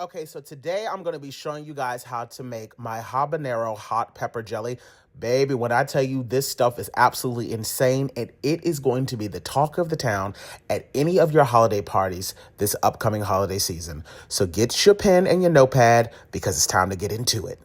Okay, so today I'm going to be showing you guys how to make my habanero hot pepper jelly. Baby, when I tell you this stuff is absolutely insane, and it is going to be the talk of the town at any of your holiday parties this upcoming holiday season. So get your pen and your notepad because it's time to get into it.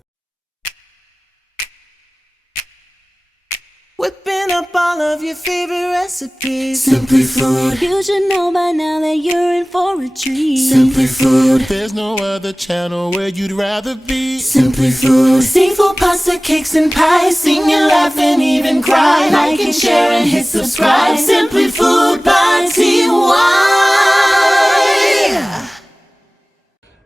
Whipping up all of your favorite recipes. Simply Food. You should know by now that you're in for a treat. Simply Food. There's no other channel where you'd rather be. Simply Food. Seafood, pasta, cakes, and pies. Sing and laugh and even cry. Like and share and hit subscribe. Simply Food by TY.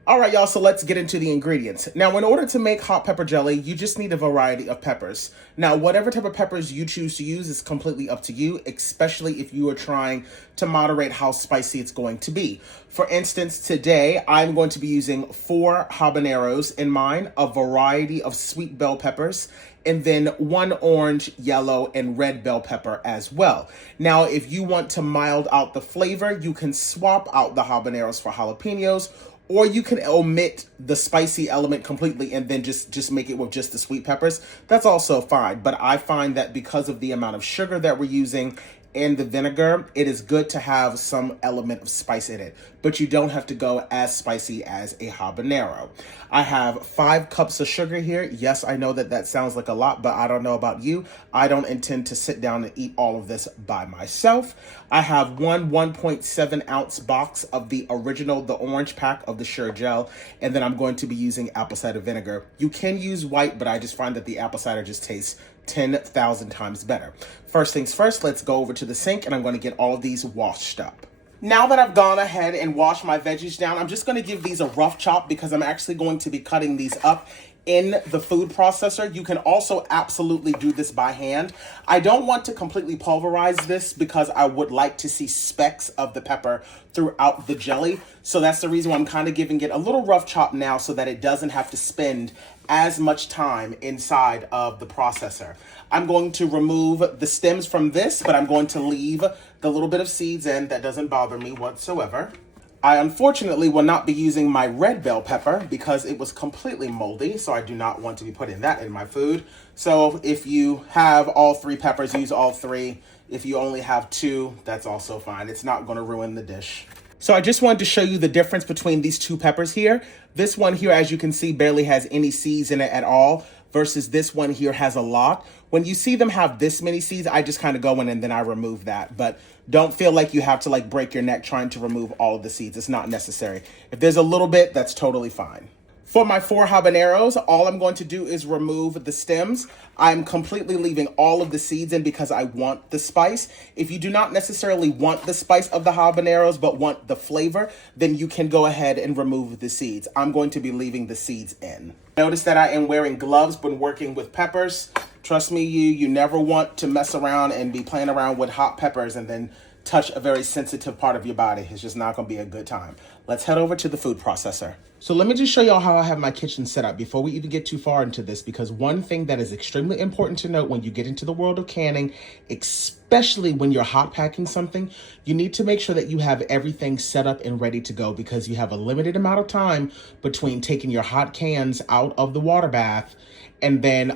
All right, y'all, so let's get into the ingredients. Now, in order to make hot pepper jelly, you just need a variety of peppers. Now, whatever type of peppers you choose to use is completely up to you, especially if you are trying to moderate how spicy it's going to be. For instance, today, I'm going to be using 4 habaneros in mine, a variety of sweet bell peppers, and then 1 orange, yellow, and red bell pepper as well. Now, if you want to mild out the flavor, you can swap out the habaneros for jalapenos, or you can omit the spicy element completely and then just make it with just the sweet peppers. That's also fine. But I find that because of the amount of sugar that we're using and the vinegar, it is good to have some element of spice in it. But you don't have to go as spicy as a habanero. I have 5 cups of sugar here. Yes, I know that that sounds like a lot, but I don't know about you. I don't intend to sit down and eat all of this by myself. I have 1.7 ounce box of the original, the orange pack of the Sure Gel, and then I'm going to be using apple cider vinegar. You can use white, but I just find that the apple cider just tastes 10,000 times better. First things first, let's go over to the sink and I'm going to get all of these washed up. Now that I've gone ahead and washed my veggies down, I'm just going to give these a rough chop because I'm actually going to be cutting these up in the food processor. You can also absolutely do this by hand. I don't want to completely pulverize this because I would like to see specks of the pepper throughout the jelly. So that's the reason why I'm kind of giving it a little rough chop now so that it doesn't have to spend as much time inside of the processor. I'm going to remove the stems from this, but I'm going to leave the little bit of seeds in. That doesn't bother me whatsoever. I unfortunately will not be using my red bell pepper because it was completely moldy, so I do not want to be putting that in my food. So if you have all 3 peppers, use all 3. If you only have 2, that's also fine. It's not going to ruin the dish. So I just wanted to show you the difference between these 2 peppers here. This one here, as you can see, barely has any seeds in it at all, versus this one here has a lot. When you see them have this many seeds, I just kind of go in and then I remove that. But don't feel like you have to like break your neck trying to remove all of the seeds. It's not necessary. If there's a little bit, that's totally fine. For my 4 habaneros, all I'm going to do is remove the stems. I'm completely leaving all of the seeds in because I want the spice. If you do not necessarily want the spice of the habaneros but want the flavor, then you can go ahead and remove the seeds. I'm going to be leaving the seeds in. Notice that I am wearing gloves when working with peppers. Trust me, you never want to mess around and be playing around with hot peppers and then touch a very sensitive part of your body. It's just not going to be a good time. Let's head over to the food processor. So let me just show y'all how I have my kitchen set up before we even get too far into this, because one thing that is extremely important to note when you get into the world of canning, especially when you're hot packing something, you need to make sure that you have everything set up and ready to go because you have a limited amount of time between taking your hot cans out of the water bath and then,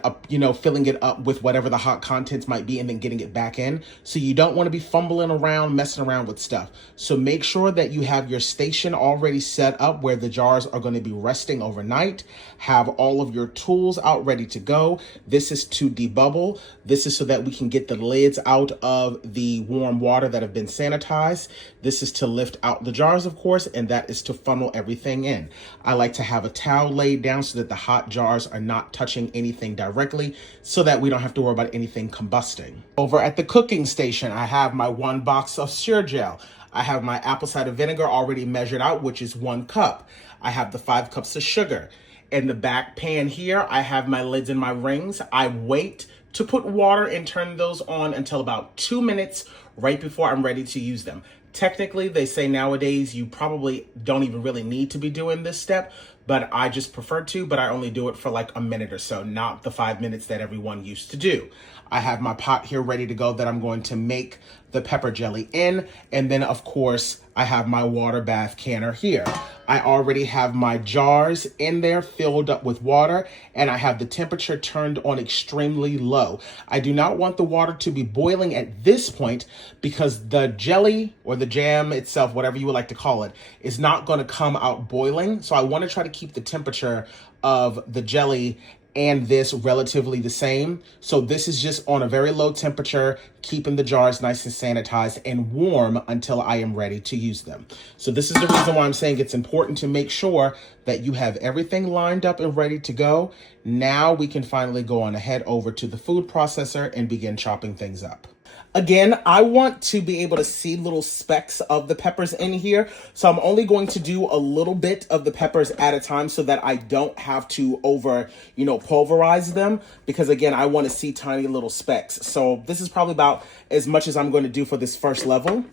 filling it up with whatever the hot contents might be and then getting it back in. So you don't want to be fumbling around, messing around with stuff. So make sure that you have your station already set up where the jars are going to be resting overnight. Have all of your tools out ready to go. This is to debubble. This is so that we can get the lids out of the warm water that have been sanitized. This is to lift out the jars, of course, and that is to funnel everything in. I like to have a towel laid down so that the hot jars are not touching anything directly so that we don't have to worry about anything combusting. Over at the cooking station, I have my 1 box of Sure Gel. I have my apple cider vinegar already measured out, which is 1 cup. I have the 5 cups of sugar. In the back pan here, I have my lids and my rings. I wait to put water and turn those on until about 2 minutes right before I'm ready to use them. Technically, they say nowadays you probably don't even really need to be doing this step, but I just prefer to, but I only do it for like a minute or so, not the 5 minutes that everyone used to do. I have my pot here ready to go that I'm going to make the pepper jelly in. And then of course, I have my water bath canner here. I already have my jars in there filled up with water, and I have the temperature turned on extremely low. I do not want the water to be boiling at this point because the jelly or the jam itself, whatever you would like to call it, is not going to come out boiling. So I want to try to keep the temperature of the jelly and this relatively the same. So this is just on a very low temperature, keeping the jars nice and sanitized and warm until I am ready to use them. So this is the reason why I'm saying it's important to make sure that you have everything lined up and ready to go. Now we can finally go on ahead over to the food processor and begin chopping things up. Again, I want to be able to see little specks of the peppers in here. So I'm only going to do a little bit of the peppers at a time so that I don't have to pulverize them. Because again, I want to see tiny little specks. So this is probably about as much as I'm going to do for this first level.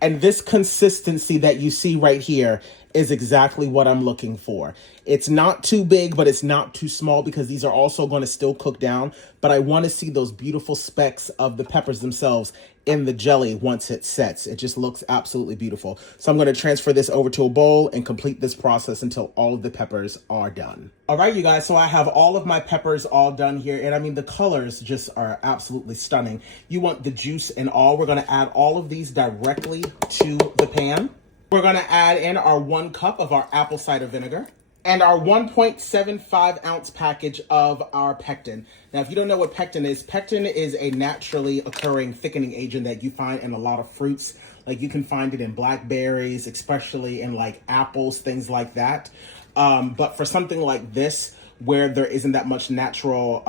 And this consistency that you see right here is exactly what I'm looking for. It's not too big, but it's not too small because these are also going to still cook down. But I want to see those beautiful specks of the peppers themselves in the jelly once it sets. It just looks absolutely beautiful. So I'm going to transfer this over to a bowl and complete this process until all of the peppers are done. All right, you guys, so I have all of my peppers all done here. And I mean, the colors just are absolutely stunning. You want the juice and all. We're going to add all of these directly to the pan. We're going to add in our 1 cup of our apple cider vinegar and our 1.75 ounce package of our pectin. Now, if you don't know what pectin is a naturally occurring thickening agent that you find in a lot of fruits. Like you can find it in blackberries, especially in like apples, things like that. But for something like this, where there isn't that much natural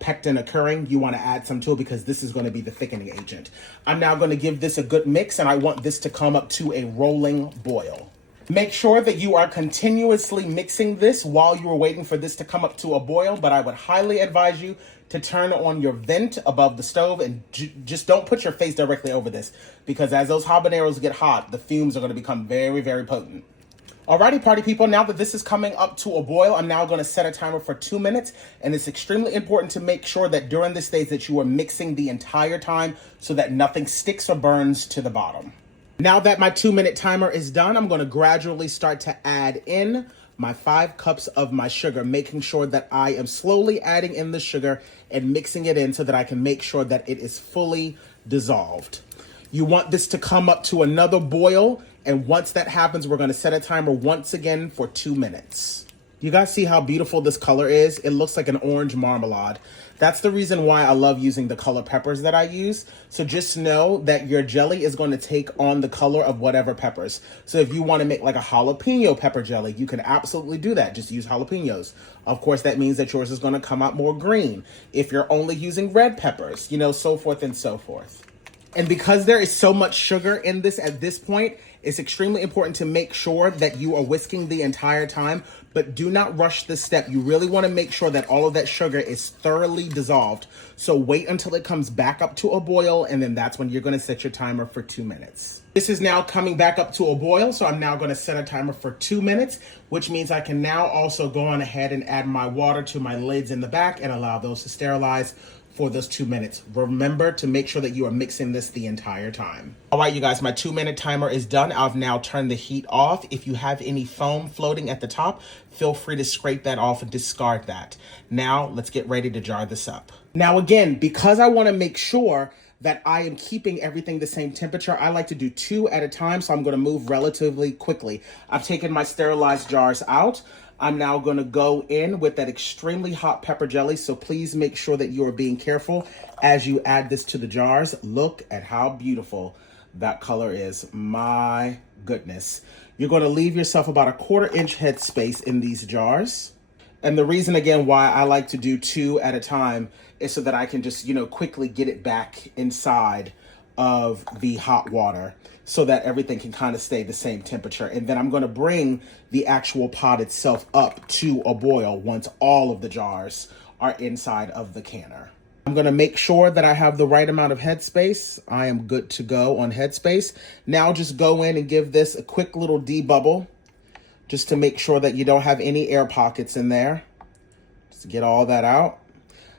pectin occurring, you want to add some to it because this is going to be the thickening agent. I'm now going to give this a good mix, and I want this to come up to a rolling boil. Make sure that you are continuously mixing this while you are waiting for this to come up to a boil, but I would highly advise you to turn on your vent above the stove and just don't put your face directly over this, because as those habaneros get hot, the fumes are going to become very, very potent. Alrighty, party people, now that this is coming up to a boil, I'm now going to set a timer for 2 minutes, and it's extremely important to make sure that during this stage that you are mixing the entire time so that nothing sticks or burns to the bottom. Now that my 2-minute timer is done, I'm going to gradually start to add in my 5 cups of my sugar, making sure that I am slowly adding in the sugar and mixing it in so that I can make sure that it is fully dissolved. You want this to come up to another boil, and once that happens, we're going to set a timer once again for 2 minutes. You guys see how beautiful this color is? It looks like an orange marmalade. That's the reason why I love using the color peppers that I use. So just know that your jelly is going to take on the color of whatever peppers. So if you want to make like a jalapeno pepper jelly, you can absolutely do that. Just use jalapenos. Of course, that means that yours is going to come out more green. If you're only using red peppers, so forth and so forth. And because there is so much sugar in this at this point, it's extremely important to make sure that you are whisking the entire time, but do not rush this step. You really want to make sure that all of that sugar is thoroughly dissolved. So wait until it comes back up to a boil, and then that's when you're going to set your timer for 2 minutes. This is now coming back up to a boil, so I'm now going to set a timer for 2 minutes, which means I can now also go on ahead and add my water to my lids in the back and allow those to sterilize for those 2 minutes. Remember to make sure that you are mixing this the entire time. All right, you guys, my 2-minute timer is done. I've now turned the heat off. If you have any foam floating at the top, feel free to scrape that off and discard that. Now, let's get ready to jar this up. Now, again, because I want to make sure that I am keeping everything the same temperature, I like to do 2 at a time, so I'm going to move relatively quickly. I've taken my sterilized jars out. I'm now going to go in with that extremely hot pepper jelly, so please make sure that you are being careful as you add this to the jars. Look at how beautiful that color is. My goodness. You're going to leave yourself about a 1/4 inch head space in these jars. And the reason, again, why I like to do 2 at a time is so that I can just, quickly get it back inside of the hot water so that everything can kind of stay the same temperature. And then I'm going to bring the actual pot itself up to a boil once all of the jars are inside of the canner. I'm going to make sure that I have the right amount of headspace. I am good to go on headspace. Now just go in and give this a quick little debubble just to make sure that you don't have any air pockets in there. Just to get all that out.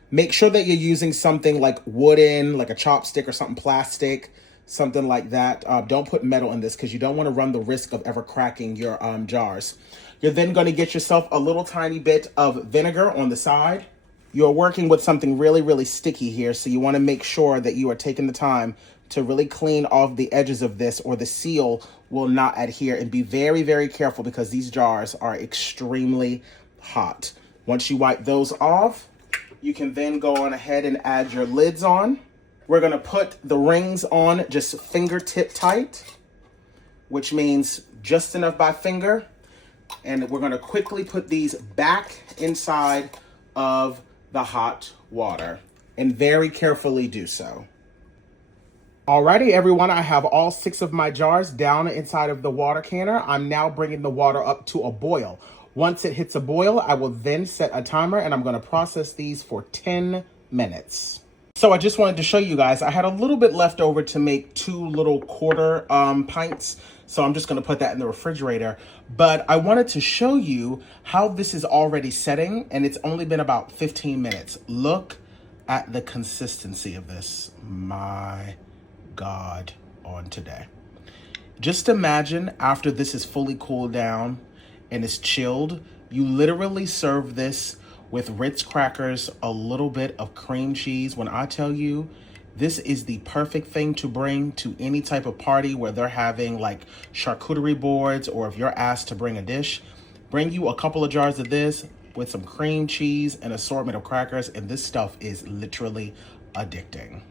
Make sure that you're using something like wooden, like a chopstick or something plastic, something like that. Don't put metal in this because you don't want to run the risk of ever cracking your jars. You're then going to get yourself a little tiny bit of vinegar on the side. You're working with something really, really sticky here, so you want to make sure that you are taking the time to really clean off the edges of this, or the seal will not adhere. And be very, very careful because these jars are extremely hot. Once you wipe those off, you can then go on ahead and add your lids on. We're gonna put the rings on just fingertip tight, which means just enough by finger. And we're gonna quickly put these back inside of the hot water, and very carefully do so. Alrighty, everyone, I have all 6 of my jars down inside of the water canner. I'm now bringing the water up to a boil. Once it hits a boil, I will then set a timer, and I'm going to process these for 10 minutes. So I just wanted to show you guys, I had a little bit left over to make 2 little quarter pints. So I'm just going to put that in the refrigerator. But I wanted to show you how this is already setting, and it's only been about 15 minutes. Look at the consistency of this. My God, on today. Just imagine after this is fully cooled down and it's chilled, you literally serve this with Ritz crackers, a little bit of cream cheese. When I tell you, this is the perfect thing to bring to any type of party where they're having like charcuterie boards, or if you're asked to bring a dish, bring you a couple of jars of this with some cream cheese and assortment of crackers, and this stuff is literally addicting.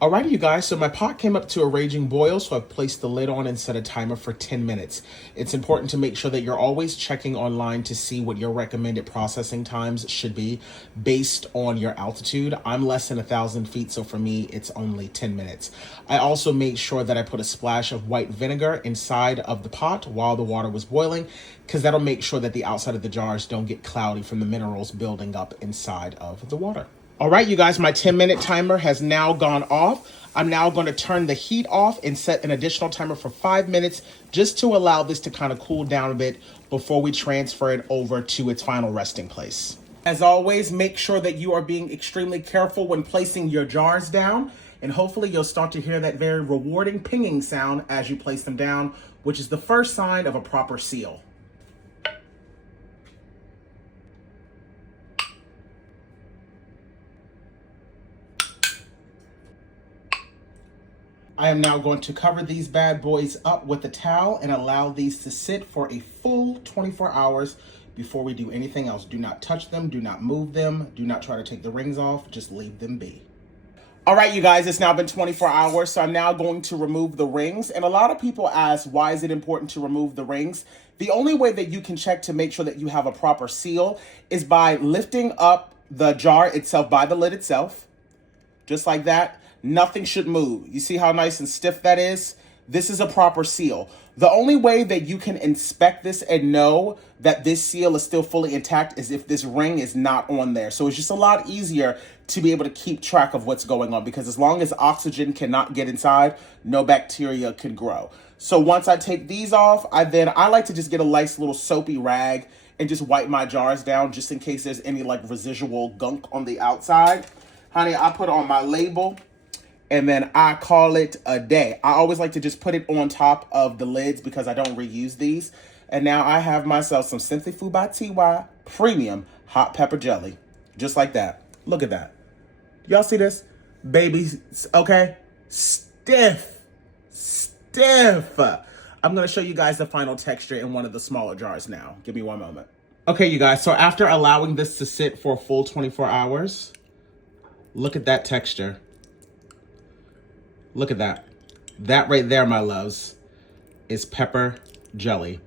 Alrighty, you guys, so my pot came up to a raging boil, so I've placed the lid on and set a timer for 10 minutes. It's important to make sure that you're always checking online to see what your recommended processing times should be based on your altitude. I'm less than 1,000 feet, so for me, it's only 10 minutes. I also made sure that I put a splash of white vinegar inside of the pot while the water was boiling, because that'll make sure that the outside of the jars don't get cloudy from the minerals building up inside of the water. All right, you guys, my 10-minute timer has now gone off. I'm now going to turn the heat off and set an additional timer for 5 minutes just to allow this to kind of cool down a bit before we transfer it over to its final resting place. As always, make sure that you are being extremely careful when placing your jars down, and hopefully you'll start to hear that very rewarding pinging sound as you place them down, which is the first sign of a proper seal. I am now going to cover these bad boys up with a towel and allow these to sit for a full 24 hours before we do anything else. Do not touch them, do not move them, do not try to take the rings off, just leave them be. All right, you guys, it's now been 24 hours, so I'm now going to remove the rings. And a lot of people ask, why is it important to remove the rings? The only way that you can check to make sure that you have a proper seal is by lifting up the jar itself by the lid itself, just like that. Nothing should move. You see how nice and stiff that is? This is a proper seal. The only way that you can inspect this and know that this seal is still fully intact is if this ring is not on there. So it's just a lot easier to be able to keep track of what's going on, because as long as oxygen cannot get inside, no bacteria can grow. So once I take these off, I like to just get a nice little soapy rag and just wipe my jars down just in case there's any like residual gunk on the outside. Honey, I put on my label, and then I call it a day. I always like to just put it on top of the lids because I don't reuse these. And now I have myself some SimplyFoodByTy premium hot pepper jelly. Just like that. Look at that. Y'all see this? Baby, okay? Stiff. I'm gonna show you guys the final texture in one of the smaller jars now. Give me one moment. Okay, you guys, so after allowing this to sit for a full 24 hours, look at that texture. Look at that. That right there, my loves, is pepper jelly.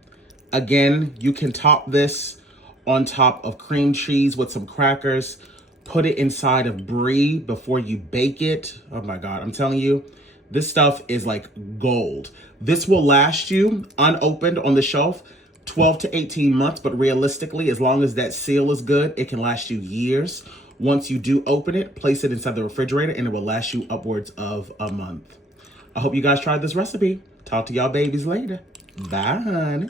Again, you can top this on top of cream cheese with some crackers. Put it inside of brie before you bake it. Oh my God, I'm telling you, this stuff is like gold. This will last you unopened on the shelf 12 to 18 months, but realistically, as long as that seal is good, it can last you years. Once you do open it, place it inside the refrigerator and it will last you upwards of a month. I hope you guys tried this recipe. Talk to y'all babies later. Bye, honey.